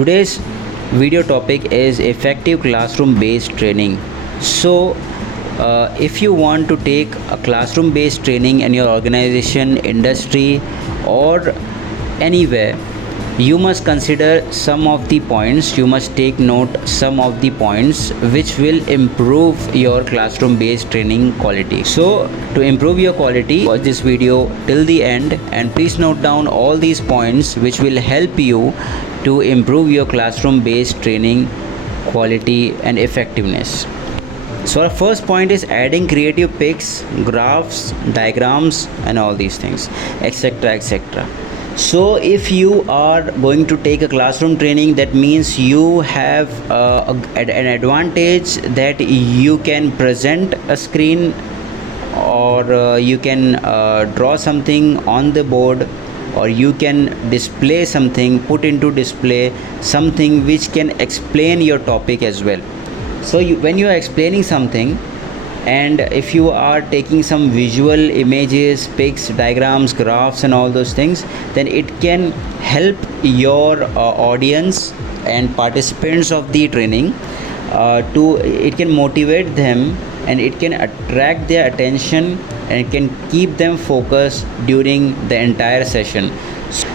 Today's video topic is effective classroom based training. So, if you want to take a classroom based training in your organization, industry, or anywhere, you must consider some of the points. You must take note some of the points which will improve your classroom based training quality. So to improve your quality, watch this video till the end and please note down all these points which will help you to improve your classroom based training quality and effectiveness. So our first point is adding creative pics, graphs, diagrams and all these things, etc, etc. So if you are going to take a classroom training, that means you have an advantage that you can present a screen, or you can draw something on the board, or you can display something, put into display something which can explain your topic as well. So when you are explaining something, and if you are taking some visual images, pics, diagrams, graphs and all those things, then it can help your audience and participants of the training it can motivate them, and it can attract their attention, and it can keep them focused during the entire session.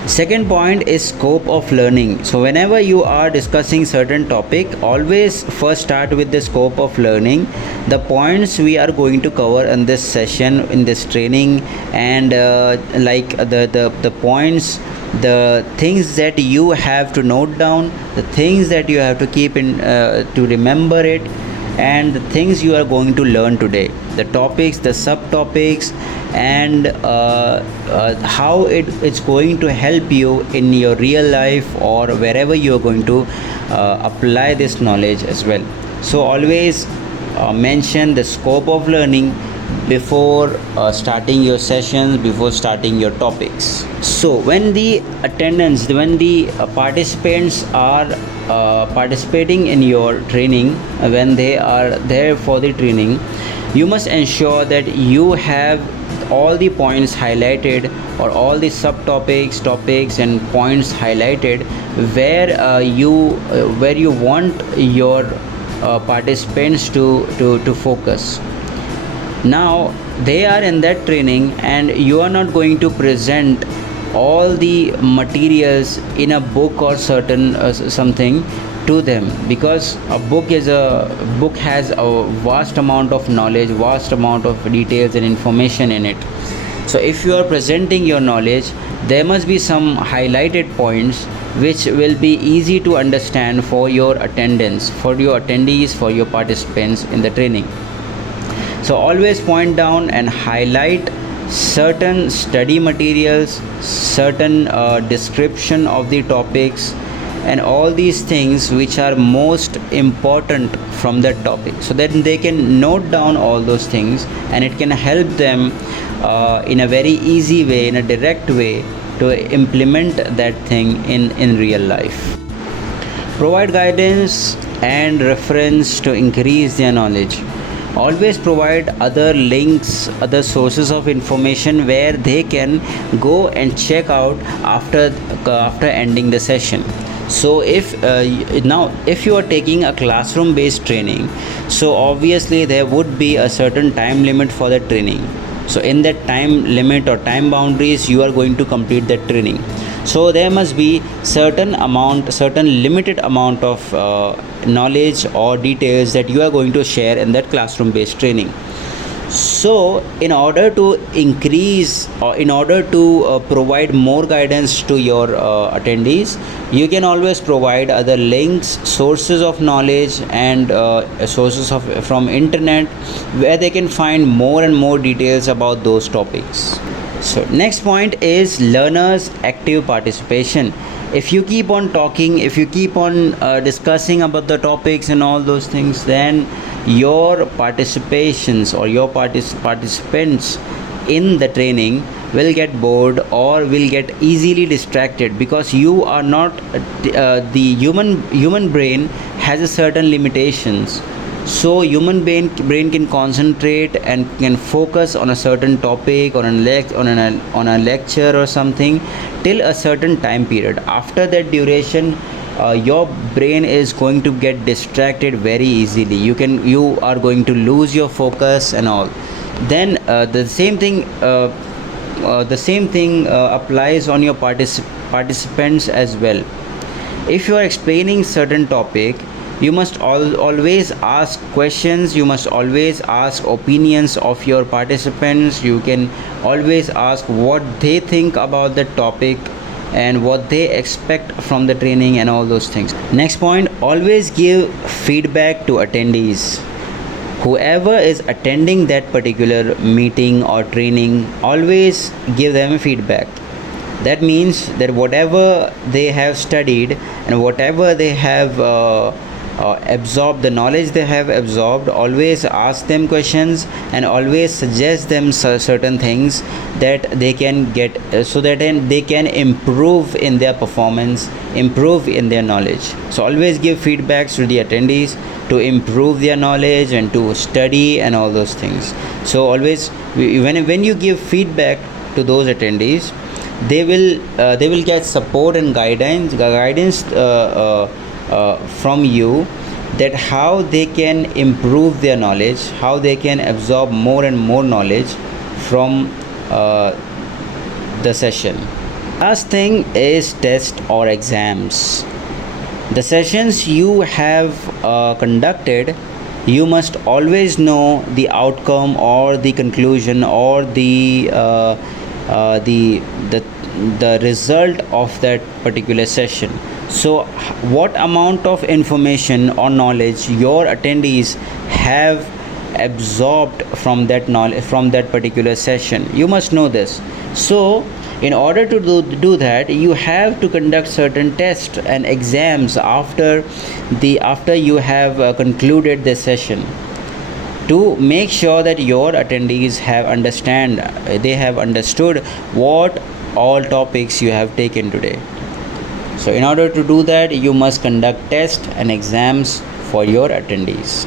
Second point is scope of learning. So whenever you are discussing certain topic, always first start with the scope of learning, the points we are going to cover in this session, in this training, and the points, the things that you have to note down, the things that you have to keep in to remember it, and the things you are going to learn today, the topics, the subtopics, and how it's going to help you in your real life or wherever you are going to apply this knowledge as well. So always mention the scope of learning before starting your sessions, before starting your topics. So when the participants are participating in your training, when they are there for the training, you must ensure that you have all the points highlighted, or all the subtopics, topics and points highlighted where you want your participants to focus. Now they are in that training, and you are not going to present all the materials in a book or certain something to them, because a book has a vast amount of knowledge, vast amount of details and information in it. So if you are presenting your knowledge, there must be some highlighted points which will be easy to understand for your attendance, for your attendees, for your participants in the training. So always point down and highlight certain study materials, certain description of the topics, and all these things which are most important from that topic, so that they can note down all those things, and it can help them in a very easy way, in a direct way, to implement that thing in real life. Provide guidance and reference to increase their knowledge. Always provide other links, other sources of information where they can go and check out after ending the session. So if you are taking a classroom based training, so obviously there would be a certain time limit for the training. So in that time limit or time boundaries, you are going to complete that training. So there must be certain limited amount of knowledge or details that you are going to share in that classroom based training. So in order to increase, or in order to provide more guidance to your attendees, you can always provide other links, sources of knowledge, and sources from internet, where they can find more and more details about those topics. So next point is learners' active participation. If you keep on talking, if you keep on discussing about the topics and all those things, then your participations or your participants in the training will get bored or will get easily distracted, because you are not the human brain has a certain limitations. So human brain can concentrate and can focus on a certain topic, on a lecture or something, till a certain time period. After that duration, your brain is going to get distracted very easily. You are going to lose your focus and all. Then the same thing applies on your participants as well. If you are explaining certain topic, you must always ask questions, you must always ask opinions of your participants. You can always ask what they think about the topic and what they expect from the training and all those things. Next point, always give feedback to attendees. Whoever is attending that particular meeting or training, always give them feedback. That means that whatever they have studied and whatever they have absorbed, the knowledge they have absorbed, always ask them questions and always suggest them certain things that they can get, so that they can improve in their performance, improve in their knowledge. So always give feedbacks to the attendees to improve their knowledge and to study and all those things. So always when you give feedback to those attendees, they will get support and guidance from you, that how they can improve their knowledge, how they can absorb more and more knowledge from the session. Last thing is test or exams. The sessions you have conducted, you must always know the outcome or the conclusion or the result of that particular session. So what amount of information or knowledge your attendees have absorbed from that knowledge, from that particular session, you must know this. So in order to do that, you have to conduct certain tests and exams after you have concluded the session, to make sure that your attendees have understood what all topics you have taken today. So in order to do that, you must conduct tests and exams for your attendees.